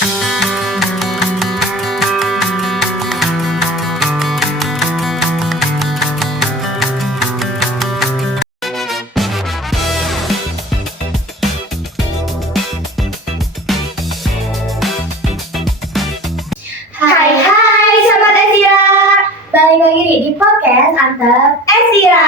Hai Sobat Ezira, balik lagi nih di podcast Antep Ezira.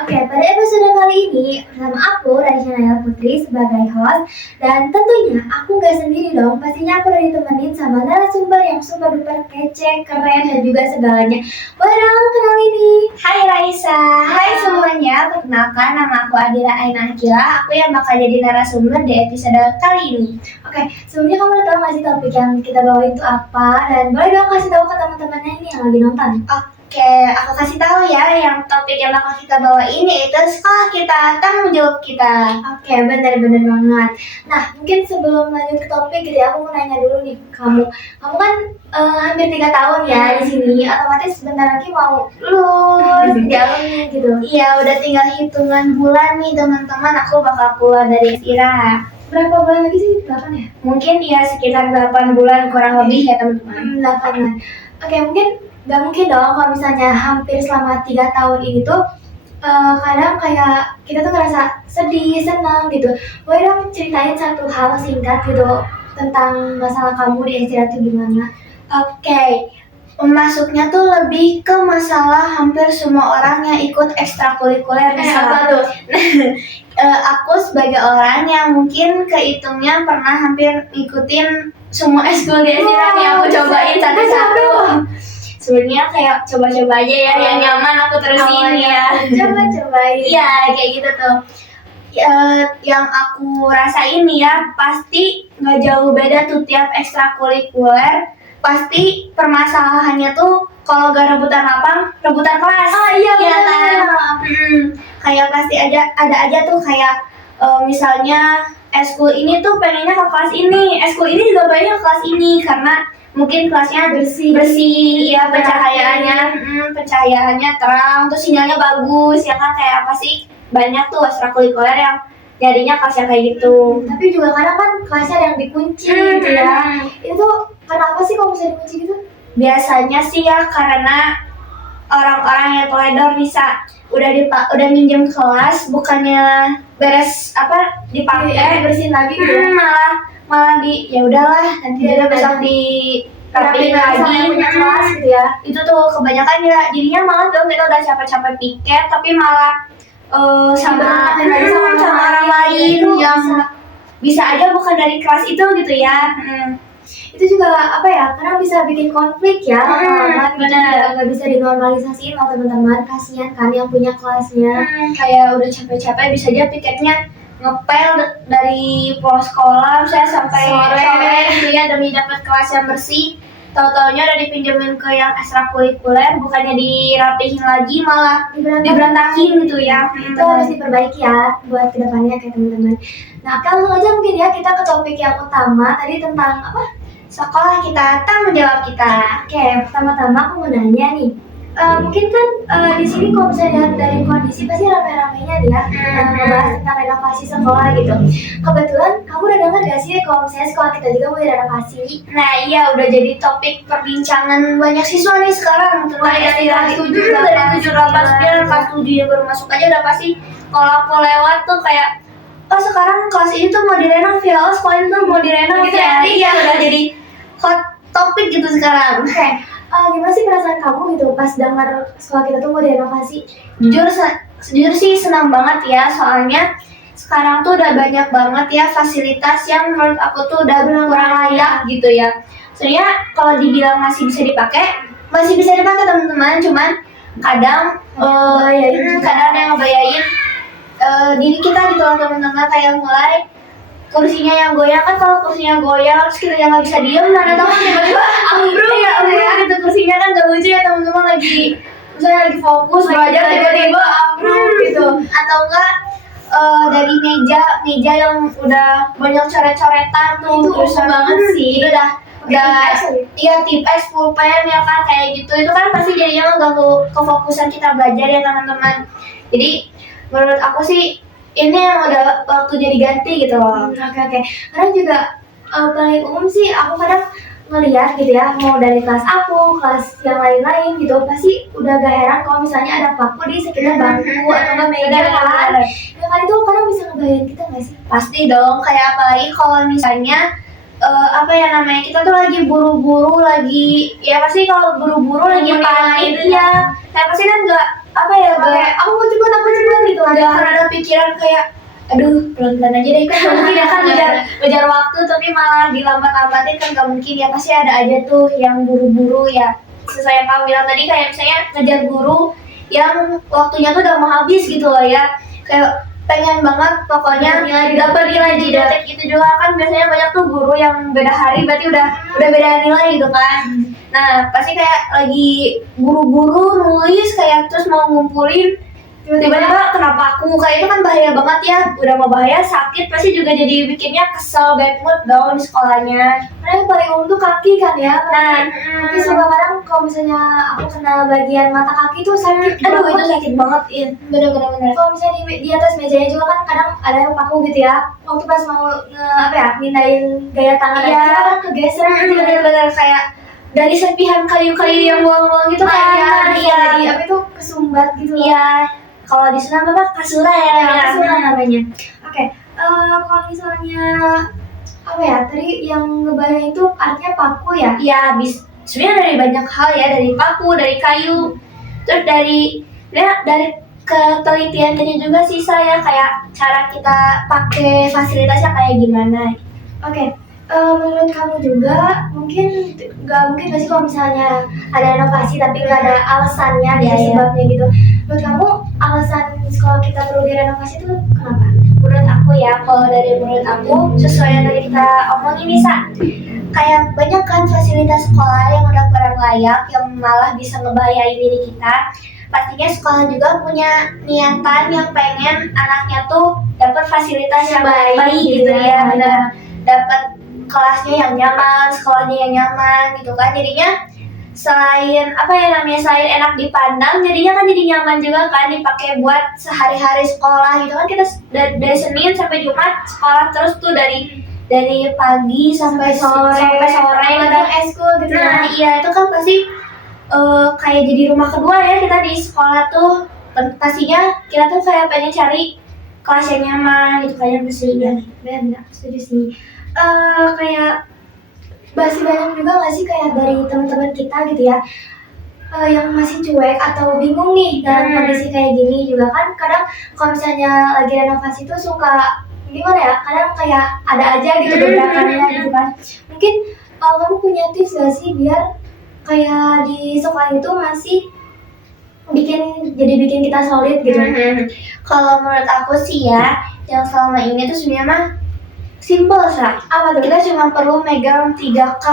Oke, pada episode kali ini bersama aku Raisya Nayla Putri sebagai host. Dan tentunya aku gak sendiri dong, pastinya aku udah ditemenin sama narasumber yang super duper kece, keren dan juga segalanya. Boleh dong kenalin nih. Hai Raisa, hai semuanya, perkenalkan nama aku Adira Aina Akila, aku yang bakal jadi narasumber di episode kali ini. Oke, sebelumnya kamu udah tahu gak sih topik yang kita bawain itu apa? Dan boleh dong kasih tahu ke teman-temannya ini yang lagi nonton. Oke, aku kasih tahu ya, yang topik yang bakal kita bawain yaitu sekolah kita, tanggung jawab kita. Oke, benar-benar banget. Nah, mungkin sebelum lanjut ke topik gitu ya, aku mau nanya dulu nih ke kamu. Kamu kan hampir 3 tahun ya di sini, otomatis sebentar lagi mau lulus jalan gitu. Iya, udah tinggal hitungan bulan nih teman-teman, aku bakal keluar dari Ezira. Berapa bulan lagi sih? 8 ya? Mungkin ya sekitar 8 bulan kurang lebih ya teman-teman. 8 Oke, gak mungkin dong kalau misalnya hampir selama 3 tahun ini tuh kadang kayak kita tuh ngerasa sedih, senang gitu. Boleh dong ceritain satu hal singkat gitu tentang masalah kamu di Ezira tuh gimana? Oke, masuknya tuh lebih ke masalah hampir semua orang yang ikut ekstrakurikuler. Apa tuh? Aku sebagai orang yang mungkin kehitungnya pernah hampir ngikutin semua eskul di Ezira nih, aku cobain satu-satu. Sebenarnya kayak coba-coba aja ya, yang nyaman aku terusin ya. Coba-cobain. Iya, kayak gitu tuh. Yang aku rasain nih ya, pasti nggak jauh beda tuh tiap ekstrakurikuler. Pasti permasalahannya tuh kalau gak rebutan lapang, rebutan kelas. Iya kan? benar. Kayak pasti ada aja tuh kayak misalnya eskul ini tuh pengennya ke kelas ini, eskul ini juga pengennya ke kelas ini karena mungkin kelasnya bersih ya, pencahayaannya terang, terus sinyalnya bagus ya kan, kayak apa sih, banyak tuh ekstrakurikuler yang jadinya kelasnya kayak gitu. Tapi juga kadang kan kelasnya ada yang dikunci gitu ya. Itu karena apa sih kalau bisa dikunci gitu? Biasanya sih ya karena orang-orang yang teledor bisa udah minjem kelas, bukannya beres dipakai, bersihin lagi gitu. malah ya udahlah nanti dia besok rapiin lagi. Punya kelas gitu ya. Itu tuh kebanyakan ya, jadinya malah dong kita udah capek-capek piket tapi malah sama orang lain yang bisa aja bukan dari kelas itu gitu ya. Itu juga apa ya, karena bisa bikin konflik ya lama-lama gitu, bener. nggak bisa dinormalisasiin sama teman-teman, kasihan kan yang punya kelasnya. Kayak udah capek-capek bisa aja piketnya ngepel dari pulang sekolah misalnya sampai sore gitu ya, demi dapat kelas yang bersih. Tahu-taunya udah dipinjemin ke yang ekstrakurikuler, bukannya dirapihin lagi malah diberantakin gitu ya. Itu harus diperbaiki ya buat kedepannya kayak teman-teman. Nah, langsung aja mungkin ya kita ke topik yang utama tadi tentang apa? Sekolah kita, tanggung jawab kita. Oke, pertama-tama aku mau nanya nih. Mungkin kan di sini kalau misalnya lihat dari kondisi pasti rame-ramenya nih ya ngebahas tentang renovasi sekolah gitu. Kebetulan kamu udah dengar gak sih kalau misalnya sekolah kita juga mau direnovasi? Nah iya, udah jadi topik perbincangan banyak siswa nih sekarang tentang dari kelas 7, dari 7, 8, 9, kelas 7 yang baru masuk aja udah pasti kalau aku lewat tuh kayak, oh sekarang kelas ini tuh mau direnov ya, oh sekolah ini tuh mau direnov Gitu ya. ya? Iya, udah jadi hot topik gitu sekarang. Oke, gimana sih perasaan kamu gitu pas dengar sekolah kita tuh mau direnovasi? Jujur sih senang banget ya, soalnya sekarang tuh udah banyak banget ya fasilitas yang menurut aku tuh udah kurang layak gitu ya. Sebenarnya kalau dibilang masih bisa dipakai teman-teman, cuman kadang kadang ada yang ngebayain diri kita gitu loh teman-teman, kayak mulai kursinya yang goyang kan, kalau kursinya goyang terus kita yang nggak bisa diem, mana tahu tiba-tiba ambruk gitu kursinya, kan gak lucu ya teman-teman, misalnya lagi fokus belajar tiba-tiba ambruk gitu, atau enggak dari meja yang udah banyak coret-coretan tuh, itu terusan banget sih. udah iya tip S, pulpen ya kan, kayak gitu, itu kan pasti jadinya mengganggu kefokusan kita belajar ya teman-teman. Jadi menurut aku sih ini yang udah waktunya diganti gitu loh. Oke. Karena juga paling umum sih aku kadang ngeliat gitu ya, mau dari kelas aku, kelas yang lain-lain gitu, pasti udah gak heran kalau misalnya ada paku di sekitar bangku atau nggak meja kan. Ya kan itu kadang bisa ngebahayain kita nggak sih? Pasti dong, kayak apalagi kalau misalnya apa ya namanya, kita tuh lagi buru-buru, lagi ya pasti kalau buru-buru lagi panik ya, kayak pasti kan nggak apa ya, Kayak aku mau cepet gitu nggak akan ada pikiran kayak aduh pelan-pelan aja deh, kan nggak mungkin ya kan ngejar waktu tapi malah dilambat-lambatin, kan nggak mungkin ya, pasti ada aja tuh yang buru-buru ya, sesuai yang kamu bilang tadi, kayak misalnya ngejar guru yang waktunya tuh udah mau habis gitu loh ya, kayak pengen banget pokoknya dapat nilai di detik itu juga, kan biasanya banyak tuh guru yang beda hari berarti udah beda nilai gitu kan. Nah pasti kayak lagi buru-buru nulis kayak terus mau ngumpulin, tiba-tiba kenapa aku, kayak itu kan bahaya banget ya, udah mau bahaya sakit pasti juga jadi bikinnya kesel, bad mood dong di sekolahnya. Karena yang paling umum tuh kaki kan ya. Nah, tapi suka kadang kalau misalnya aku kena bagian mata kaki tuh sakit. aduh itu sakit banget ya, bener. Kalau misalnya di atas mejanya juga kan kadang ada yang paku gitu ya. Waktu pas mau mindahin gaya tangan Iya. aja kan kegeser gitu. Bener kayak dari serpihan kayu-kayu yang bolong-bolong gitu kan. Iya. Jadi apa itu kesumbat gitu. Iya. Kalau di sana apa kasura ya? Kasura namanya. Oke. Kalau misalnya apa ya tadi yang ngebayang itu artinya paku ya? Iya, sebenarnya dari banyak hal ya, dari paku, dari kayu, terus dari ketelitiannya juga sih saya, kayak cara kita pakai fasilitasnya kayak gimana. Oke. Menurut kamu juga mungkin nggak mungkin nggak sih kalau misalnya ada inovasi tapi nggak ada alasannya gitu, sebabnya gitu. Menurut kamu alasan sekolah kita perlu direnovasi itu kenapa? Menurut aku ya, kalau menurut aku sesuai yang tadi kita omongin nih Sa, kayak banyak kan fasilitas sekolah yang udah kurang layak, yang malah bisa ngebahayain diri kita. Pastinya sekolah juga punya niatan yang pengen anaknya tuh dapat fasilitas yang baik gitu ya, benar, dapat kelasnya yang nyaman, sekolahnya yang nyaman gitu kan. Jadinya selain selain enak dipandang, jadinya kan jadi nyaman juga kan dipakai buat sehari-hari sekolah gitu kan. Kita dari Senin sampai Jumat sekolah terus tuh, dari pagi sampai sore kita eskul gitu. Nah iya, itu kan pasti kayak jadi rumah kedua ya kita di sekolah tuh. Pastinya kita tuh kayak pengen cari kelas yang nyaman gitu, kayak pastinya. Benar, setuju sih. Kayak masih banyak juga nggak sih kayak dari teman-teman kita gitu ya, yang masih cuek atau bingung nih dalam kondisi kayak gini juga kan. Kadang kalau misalnya lagi renovasi tuh suka gimana ya, kadang kayak ada aja gitu gebrakannya gitu kan. Mungkin kamu punya tips gak sih biar kayak di sekolah itu masih bikin kita solid gitu? Kalau menurut aku sih ya, yang selama ini tuh sebenarnya mah simple Sa. Apa tuh? Kita cuma perlu megang 3K.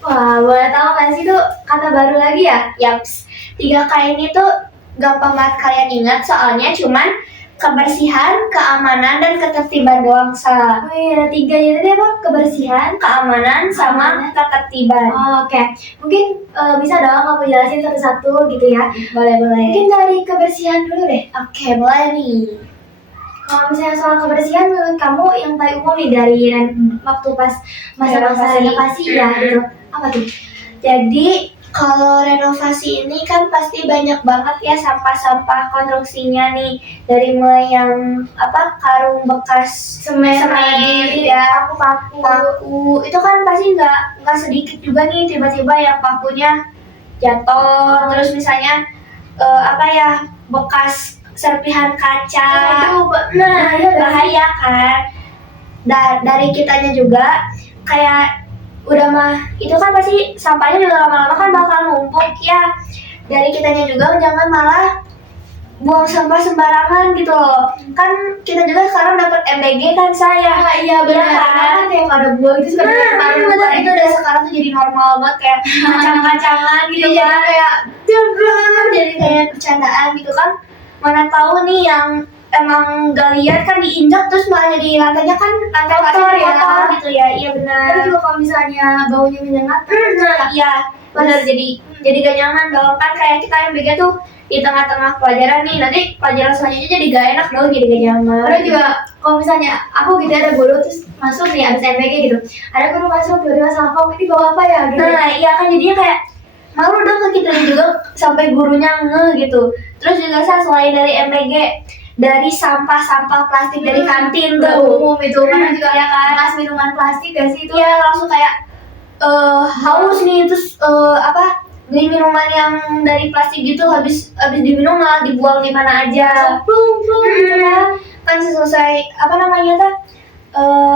Wah, boleh tahu kan sih itu kata baru lagi ya? Yaps, 3K ini tuh gampang banget kalian ingat, soalnya cuman kebersihan, keamanan, dan ketertiban doang Sa. Oh iya, ada 3 ya tadi apa? Kebersihan, Keamanan sama ketertiban. Oke. Mungkin bisa dong kamu jelasin satu-satu gitu ya. Boleh. Mungkin dari kebersihan dulu deh. Oke, boleh nih. Kalau misalnya soal kebersihan, menurut kamu yang paling umum nih dari waktu pas masa-masa renovasi ya gitu, apa tuh? Jadi kalau renovasi ini kan pasti banyak banget ya sampah-sampah konstruksinya nih, dari mulai yang karung bekas semen ya, paku itu kan pasti nggak sedikit juga nih, tiba-tiba yang pakunya jatuh, terus misalnya bekas serpihan kaca, bahaya kan. Dari kitanya juga kayak udah mah itu kan pasti sampahnya juga lama-lama kan bakal numpuk ya. Dari kitanya juga jangan malah buang sampah sembarangan gitu loh. Kan kita juga sekarang dapat MBG kan saya. Iya benar kan, kayak ada buang itu sekarang benar, itu udah sekarang tuh jadi normal banget, kayak kacang-kacangan gitu kan, kayak jadi kayak bercandaan gitu kan. Mana tahu nih yang emang gak lihat kan diinjak terus malah jadi lantainya kan lantai Kotor ya. kotor gitu ya. Iya benar. Tapi juga kalau misalnya baunya menyengat, Nah, iya benar jadi gak nyaman dong kan kayak kita yang BG tuh di tengah-tengah pelajaran nih nanti pelajaran selanjutnya jadi gak enak dong jadi gak nyaman. Padahal juga kalau misalnya aku gitu ada guru terus masuk nih abis MBG gitu, ada guru masuk tiba-tiba sama ini bawa apa ya gitu. Nah iya kan jadinya kayak malu dong ke kita juga sampai gurunya gitu. Terus juga selain dari MBG dari sampah-sampah plastik dari kantin Udah tuh umum itu karena juga ya kan bekas minuman plastik gak sih itu? iya langsung kayak haus nih terus apa beli minuman yang dari plastik gitu habis diminum malah dibuang di mana aja. Plung gitu kan. Kan selesai apa namanya tuh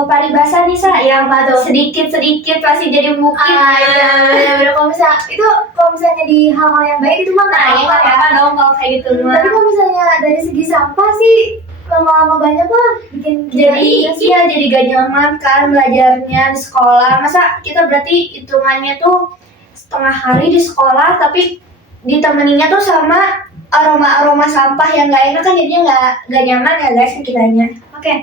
paribasan nih sa Iya, apa tuh? sedikit pasti jadi bukit. Iya, bener. Kalau misalnya di hal-hal yang baik itu mah nggak Nah, apa-apa ya. apa dong kalau kayak gitu mah. Tapi kalau misalnya dari segi sampah sih lama-lama banyak lah bikin kita Jadi ini sih. iya jadi gak nyaman kan belajarnya di sekolah. Masa kita berarti hitungannya tuh setengah hari di sekolah tapi ditemeninnya tuh sama aroma sampah yang gak enak kan jadinya gak nyaman ya guys kiranya. Oke,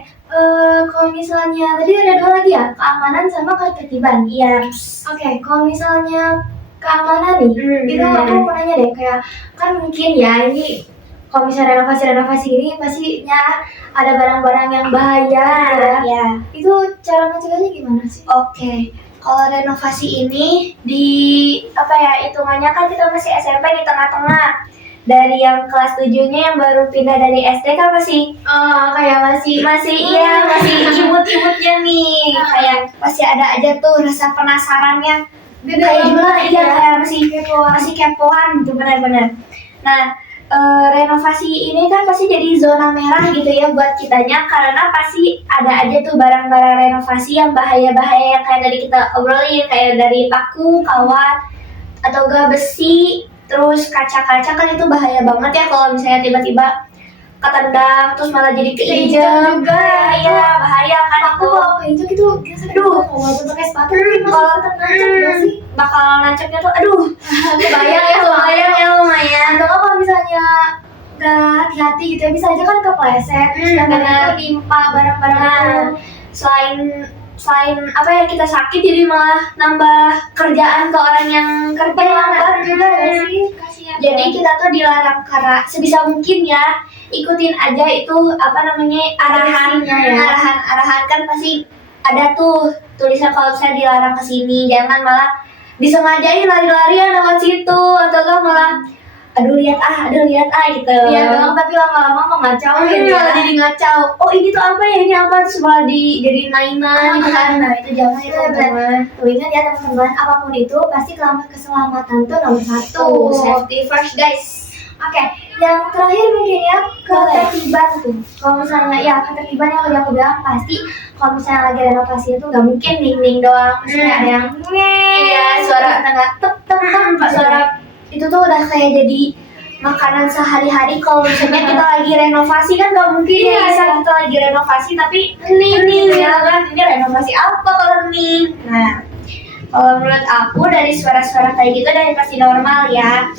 kalau misalnya tadi ada dua lagi ya, keamanan sama ketertiban. Iya. Oke, kalau misalnya keamanan nih, itu aku mau nanya deh, kayak kan mungkin ya ini kalau misalnya renovasi ini pastinya ada barang-barang yang bahaya gitu ya. Iya. Itu cara mencegahnya gimana sih? Oke, kalau renovasi ini di apa ya hitungannya kan kita masih SMP di tengah-tengah. Dari yang kelas 7-nya yang baru pindah dari SD kan masih Kayak masih iya masih imut-imutnya nih. Kayak masih ada aja tuh rasa penasarannya. Kayak gimana iya kayak masih kepoan gitu benar-benar. Nah, renovasi ini kan pasti jadi zona merah gitu ya buat kitanya karena pasti ada aja tuh barang-barang renovasi yang bahaya-bahaya yang kayak tadi kita obrolin kayak dari paku, kawat atau enggak besi, terus kaca-kaca kan itu bahaya banget ya kalau misalnya tiba-tiba ketendang terus malah jadi keinjek juga ya bahaya kan aku itu. kalau keinjek itu Aduh. walaupun pakai sepatu tapi masih Kalau tetap nancep gak sih? bakal nancepnya tuh aduh Kebayang ya lumayan ya lumayan. atau kalau misalnya nggak hati-hati gitu ya bisa aja kan kepleset terus dan benar. itu nimpa barang-barang itu. Nah, selain apa ya kita sakit jadi malah nambah kerjaan ke orang yang kerja Terlambat juga ya sih, kasihan. Jadi kita tuh dilarang karena sebisa mungkin ya ikutin aja itu apa namanya arahan Instruksinya ya. arahan kan pasti ada tuh tulisan kalau saya dilarang ke sini jangan malah disengajain lari-larian lewat situ atau enggak malah aduh lihat gitu. Iya dong, tapi lama-lama mau ngacau gitu malah ya. jadi ngacau. Oh ini tuh apa ya? Ini apa? Terus malah jadi main-main gitu kan. Nah itu jangan ya teman-teman. Tuh ingat ya teman-teman, apapun itu pasti keselamatan tuh nomor satu. Tuh safety first guys. Oke, yang terakhir mungkin ya ketertiban tuh. Kalau misalnya ya ketertiban yang udah aku bilang pasti kalau misalnya lagi renovasi itu nggak mungkin ning doang. Misalnya ada yang Iya, suara nggak suara itu tuh udah kayak jadi makanan sehari-hari kalau misalnya kita lagi renovasi kan nggak mungkin Iya, ya bisa iya. kita lagi renovasi tapi nih ya kan ini renovasi apa kalau nih. Nah kalau menurut aku dari suara-suara kayak gitu dari pasti normal ya.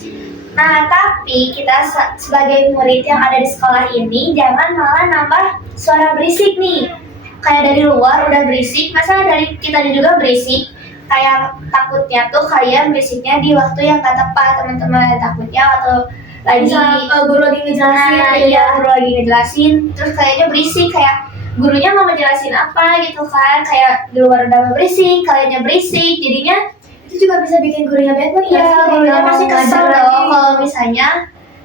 Nah tapi kita sebagai murid yang ada di sekolah ini jangan malah nambah suara berisik nih. Kayak dari luar udah berisik, masa dari kita juga berisik. Kayak takutnya tuh kalian berisiknya di waktu yang gak tepat teman-teman, takutnya atau lagi guru lagi ngejelasin nah, gitu iya ya. guru lagi ngejelasin terus kayaknya berisik kayak gurunya mau ngejelasin apa gitu kan kayak di luar udah berisik kaliannya berisik jadinya Itu juga bisa bikin gurunya bad mood ya gurunya Nggak pasti mau kesel ngajar dong lagi. kalau misalnya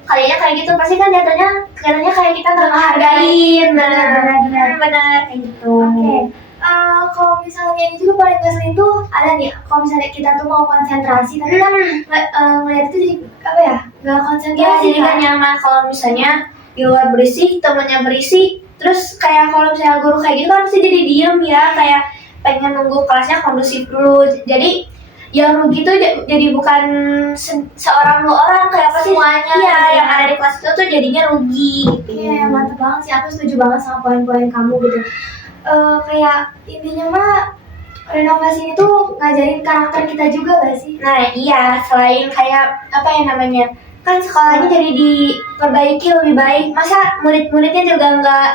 kaliannya kayak gitu pasti kan jatuhnya kelihatannya kayak kita nggak ngehargain Benar. benar kayak gitu. Oke. Kalau misalnya ini juga paling ngeselin tuh ada nih, kalau misalnya kita tuh mau konsentrasi tapi kan ngeliat itu jadi apa ya, nggak Ya konsentrasi jadi kan nyaman kalau misalnya di luar berisik, temennya berisik, terus kayak kalau misalnya guru kayak gitu kan pasti jadi diem ya, kayak pengen nunggu kelasnya kondusif dulu. Jadi yang rugi tuh jadi bukan seorang dua orang kayak pasti Semuanya, iya ya. yang ada di kelas itu tuh jadinya rugi gitu. Iya, mantep banget sih, aku setuju banget sama poin-poin kamu gitu. Kayak intinya mah renovasi itu ngajarin karakter kita juga gak sih? Nah iya selain kayak apa ya namanya kan sekolahnya jadi diperbaiki lebih baik. Masa murid-muridnya juga nggak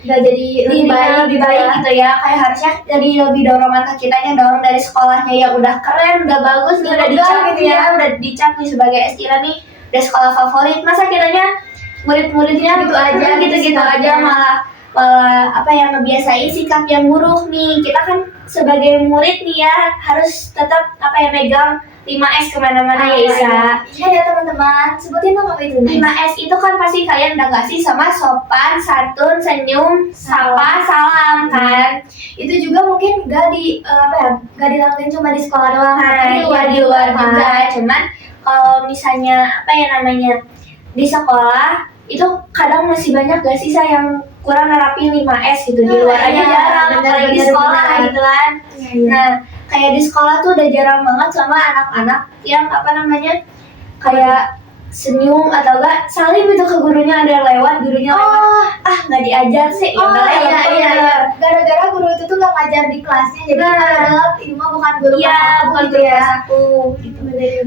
Nggak jadi lebih baik gitu ya. Kayak harusnya jadi lebih dorongan ke kitanya dong dari sekolahnya yang udah keren, udah bagus nih, udah dicap gitu ya. udah dicap nih sebagai Estira nih udah sekolah favorit. Masa kitanya murid-muridnya gitu aja malah ngebiasain sikap yang buruk nih. Kita kan sebagai murid nih ya harus tetap megang 5S kemana-mana ya Isa. Iya ya teman-teman, sebutin dong apa itu. 5S itu kan pasti kalian udah gak sih sama sopan, santun, senyum, sapa, salam kan. Itu juga mungkin gak dilakuin cuma di sekolah doang, Nah, di luar juga. Cuman kalau misalnya di sekolah itu kadang masih banyak gak sih yang kurang nerapin 5S gitu. Di luar aja jarang, apalagi di sekolah gitu kan. Nah, kayak di sekolah tuh udah jarang banget sama anak-anak yang kayak senyum atau enggak salim gitu ke gurunya, ada yang lewat, gurunya lewat, nggak diajar sih. Iya. Gara-gara guru itu tuh nggak ngajar di kelasnya, jadi padahal ini mah bukan guru bukan gitu guru ya. kelas aku gitu.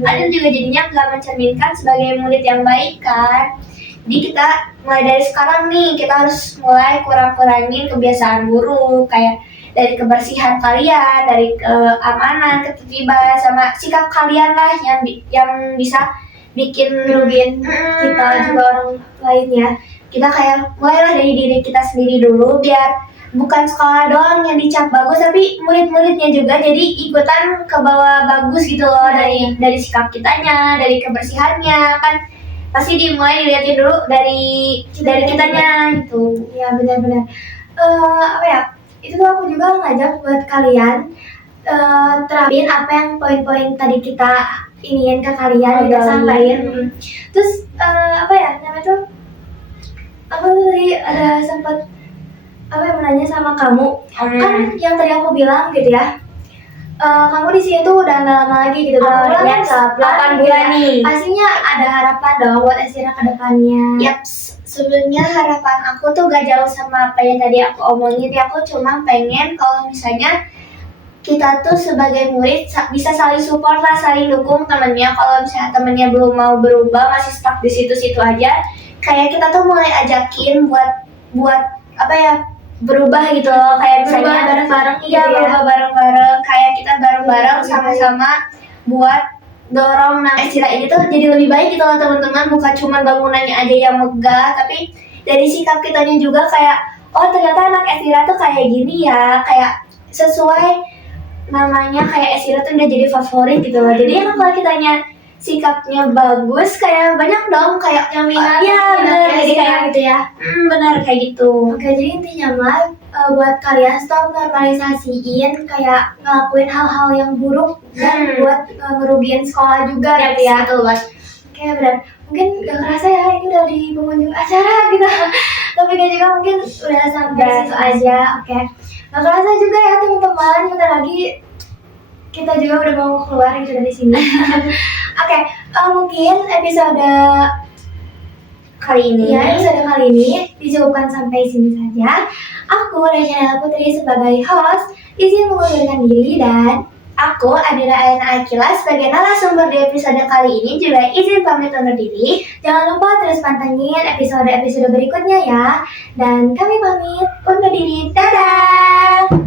Ada juga jadinya nggak mencerminkan sebagai murid yang baik kan. Jadi kita mulai dari sekarang nih kita harus mulai kurang-kurangin kebiasaan buruk, kayak dari kebersihan kalian, dari keamanan, ketertiban, sama sikap kalian lah yang bisa bikin Ngerugiin kita juga orang lain ya. Kita kayak mulailah dari diri kita sendiri dulu, biar bukan sekolah doang yang dicap bagus, tapi murid-muridnya juga jadi ikutan ke bawah bagus gitu loh. Dari sikap kitanya, dari kebersihannya kan pasti dimulai dilihatin dulu dari kitanya gitu. Iya benar-benar. Itu tuh aku juga ngajak buat kalian terapin apa yang poin-poin tadi kita iniin ke kalian, kita sampaikan. Terus aku tadi ada sempat menanya sama kamu. Kan yang tadi aku bilang gitu ya. Kamu di sini tuh udah nggak lama lagi gitu. 8 bulan nih. Pastinya ada harapan dong buat Estira ke depannya. Sebenarnya harapan aku tuh gak jauh sama apa yang tadi aku omongin ya. Aku cuma pengen kalau misalnya kita tuh sebagai murid bisa saling support lah, saling dukung temennya. Kalau misalnya temennya belum mau berubah, masih stuck di situ-situ aja, kayak kita tuh mulai ajakin buat berubah gitu loh. Kayak misalnya berubah bareng-bareng gitu ya. berubah bareng-bareng, kayak kita bareng-bareng sama-sama buat dorong Estira ini tuh jadi lebih baik gitu loh teman-teman. Bukan cuma bangunannya aja yang megah, tapi dari sikap kitanya juga kayak ternyata anak Estira tuh kayak gini ya, kayak sesuai namanya, kayak Estira tuh udah jadi favorit gitu loh. Jadi emang kalau kitanya sikapnya bagus, kayak banyak dong kayak yang minat jadi kayak gitu ya. Benar kayak gitu. Oke, jadi intinya mah buat kalian stop normalisasiin kayak ngelakuin hal-hal yang buruk dan buat ngerugiin sekolah juga gitu ya. Betul banget. Oke, benar. Mungkin gak kerasa ya ini udah di pengunjung acara gitu. Topiknya juga mungkin udah sampai situ aja. Oke. Gak kerasa juga ya teman-teman, bentar lagi kita juga udah mau keluar gitu dari sini. Oke, mungkin episode kali ini dicukupkan sampai sini saja. Aku Rachel Putri sebagai host izin mengundurkan diri, dan aku Adira Elena Akila sebagai narasumber di episode kali ini juga izin pamit undur diri. Jangan lupa terus pantengin episode-episode berikutnya ya. Dan kami pamit undur diri. Dadah.